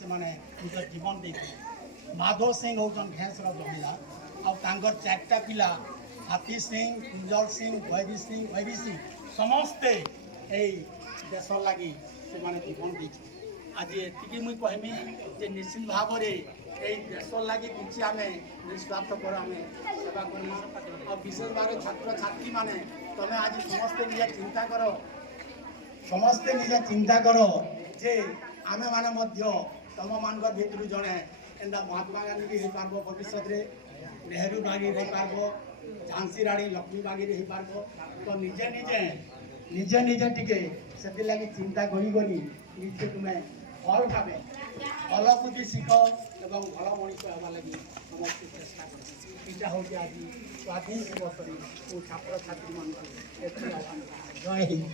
ସେମାନେ ନିଜ ଜୀବନ ଦେଇଥିଲେ। ମାଧବ ସିଂ ହେଉଛନ୍ ଘେଁସର ଜମିଦାର ଆଉ ତାଙ୍କର ଚାରିଟା ପିଲା ହାତୀ ସିଂ, କୁଞ୍ଜଲ ସିଂ, ଭୈରୀ ସିଂ ସମସ୍ତେ ଏଇ ଦେଶ ଲାଗି ସେମାନେ ଜୀବନ ଦେଇଛନ୍ତି। ଆଜି ଏତିକି ମୁଇଁ କହିମି ଯେ ନିଶ୍ଚିତ ଭାବରେ এই দেশর লাগি কিছু আমি নিঃস্বার্থপর আমি সেবা করমা আর বিশেষ ভাবে ছাত্রছাত্রী মানে তুমি আজ সমস্তে নিজে চিন্তা কর ସମସ୍ତେ ନିଜେ ଚିନ୍ତା କର ଯେ ଆମେମାନେ ମଧ୍ୟ ତମମାନଙ୍କ ଭିତରୁ ଜଣେ ଏନ୍ତା ମହାତ୍ମା ଗାନ୍ଧୀ ବି ହେଇପାରିବ ଭବିଷ୍ୟତରେ, ନେହେରୁ ବାଗିର ହେଇପାରିବ, ଝାନ୍ସୀ ରାଣୀ ଲକ୍ଷ୍ମୀ ବାଗିର ହେଇପାରିବ। ତ ନିଜେ ନିଜେ ଟିକେ ସେଥିଲାଗି ଚିନ୍ତା କରି ନିଜେ ତୁମେ ଭଲ ଭାବେ ଭଲ ବୁଦ୍ଧି ଶିଖ ଏବଂ ଭଲ ମଣିଷ ହେବା ଲାଗି ସମସ୍ତେ ଚେଷ୍ଟା କର। ଏଇଟା ହେଉଛି ଆଜି ସ୍ୱାଧୀନ ଦିବସରେ ମୁଁ ଛାତ୍ରଛାତ୍ରୀମାନଙ୍କୁ ଏଥିରେ ଆହ୍ୱାନ କରେ। ଜୟ ହିନ୍ଦ।